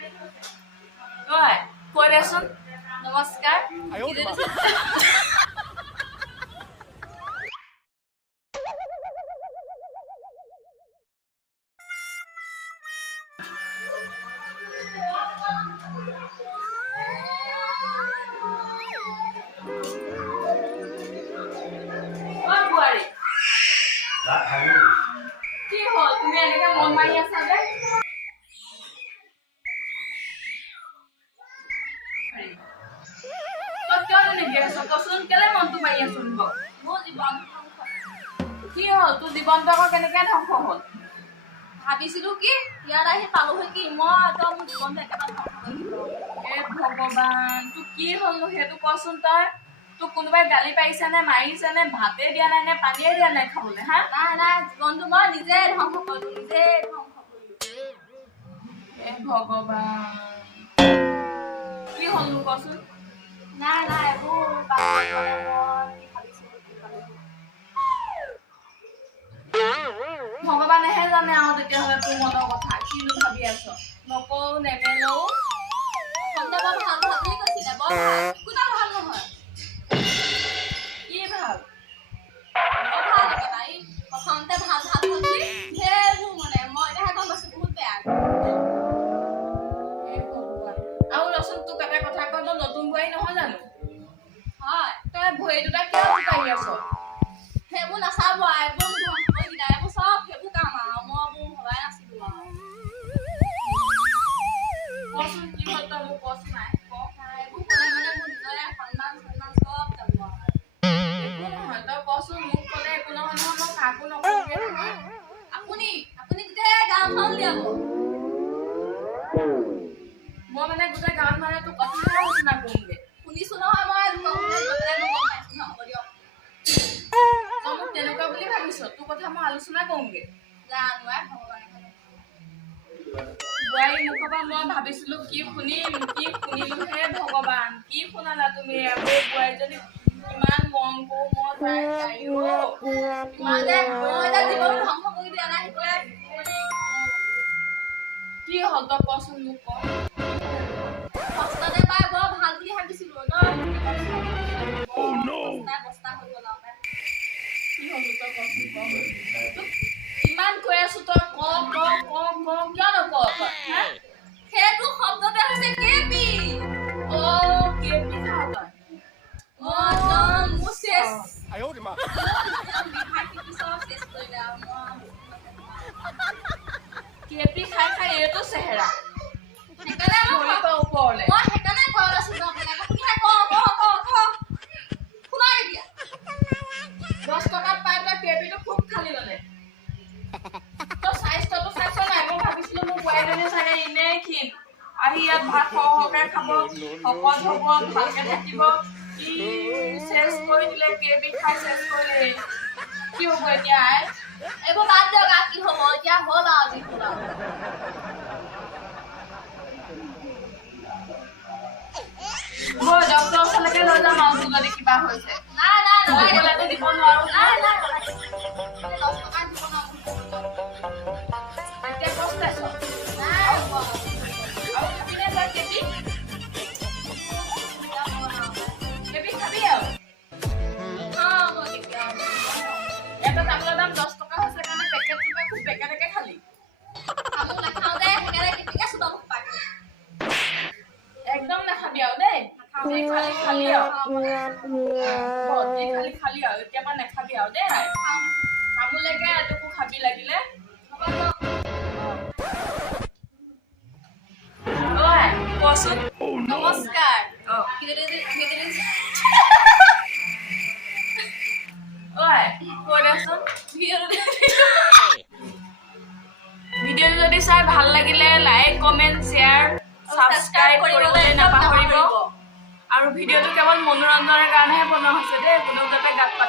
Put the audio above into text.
ঐ কৈ দেচোন নমস্কাৰ কি হ'ল তুমি এনেকে মন মাৰি আছা যে কিয় তেনেকে আছ কচোন কেলে মনটো মাৰি আছো মোৰ জীৱন কি হ'ল তোৰ জীৱনটো আকৌ কেনেকে ধ্বংস হ'ল ভাবিছিলো কি ইয়াত আহি পালোহি কি মই একদম মোৰ জীৱনটো একেবাৰে ভগৱান তোৰ কি হ'লনো সেইটো কচোন তই তোক কোনোবাই গালি পাৰিছে নে মাৰিছে নে ভাতে দিয়া নাই নে পানীয়ে দিয়া নাই খাবলৈ হা নাই নাই জীৱনটো মই নিজে ধ্বংস কৰিলো ভগৱান কি হ'লনো কচোন নাই নাই এইবোৰ ভগৱানেহে জানে আৰু তেতিয়াহ'লে তোৰ মনৰ কথা কিনো ভাবি আছ নকওঁ নেমেলও ভাল বুলি কৈছিলে বৰ ভাল নহয় কি ভাল প্ৰথমতে ভাল বুলি সেইবোৰ মানে মই এতিয়া গম পাইছো বহুত বেয়া আৰু ৰচোন তোক এটা কথা কওঁ তই নতুন বোৱাৰী নহয় জানো হয় তই ভৰি দুটা কিয় জোকাৰি আছ সেইবোৰ নাচাব এইবোৰ চব সেইবোৰ কাম আৰু মই ভবাই নাছিলো আৰু কচোন কি হ'ল তই মোক কচোন নাই এইবোৰ ক'লে মানে মোৰ নিজৰে সন্মান চব যাব একো নহয় তই কচোন মোক ক'লে একো নহয় নহয় মই কাকো নকওঁগে নহয় আপুনি গোটেই গাঁওখন উলিয়াব মই মানে গোটেই গাঁৱত মানে তোৰ কথা আলোচনা কৰোঁগে শুনিছো নহয় মই তই মোক তেনেকুৱা বুলি ভাবিছ তোৰ কথা মই আলোচনা কৰোঁগে জানো বোৱাৰী মুখৰ পৰা মই ভাবিছিলো কি শুনিলো হে ভগৱান কি শুনালা তুমি আকৌ বোৱাৰীজনী ইমান মৰম কৰো মই তাই জীৱন ধ্বংস কৰি দিয়া নাই কি হ'ল তই কচোন মোক ক সস্তাতে পাই বৰ ভাল বুলি ভাবিছিলো বস্তা হৈ গ'ল কি হ'ল তই কচোন ইমান কৈ আছো তই ক কিয় নক সেইটো শব্দতে হৈছে কেপি কেপি খাওঁ তই মোৰ শেষ কেপি খাই এইটো চেহেৰা সেইকাৰণে ওপৰলে মই সেইকাৰণে কৈ আছো শুনাই দিয়া 10 টকাত পাই তই কেপিটো খুব খালি মানে তই স্বাস্থ্যটো চাইছ নাই মই ভাবিছিলো মোৰ বোৱাৰীজনী চাগে এনেই ক্ষীণ আহি ইয়াত ভাত সৰহকৈ খাব শকত হ'ব ভালকে থাকিব কি চেছ কৰি দিলে কেপি খাই চেছ কৰিলে কি হ'ব এতিয়া এইবোৰ বাদ দিয়ক কি হ'ব এতিয়া হ'ল আৰু যি হ'ল মই ডক্টৰৰ ওচৰলৈকে লৈ যাম আৰু তোৰ যদি কিবা হৈছে নাই গ'লেতো দিব নোৱাৰো নাই 10 টকা দিব নোৱাৰো এতিয়া কষ্ট আছ নাই আৰু কিনে তই কেপি খাবি আৰু এটা চাউলৰ দাম 10 টকা হৈছে কাৰণে পেকেটটোকে খুব পেকেটকে খালি আমি নাখাওঁ দে সেইকাৰণে কেপিকে চুবাব পাই একদম নাখাবি আৰু দেই খালি আৰু এতিয়া পৰা নাখাবি আৰু দেই তামোলকে এটুকু খাবি লাগিলে কচোন নমস্কাৰ ভিডিঅ' যদি চাই ভাল লাগিলে লাইক কমেণ্ট শ্বেয়াৰ সাবস্ক্ৰাইব কৰিবলৈ নাপাহৰিব আৰু ভিডিঅ'টো কেৱল মনোৰঞ্জনৰ কাৰণেহে বনোৱা হৈছে দেই কোনো যাতে গাত পাতি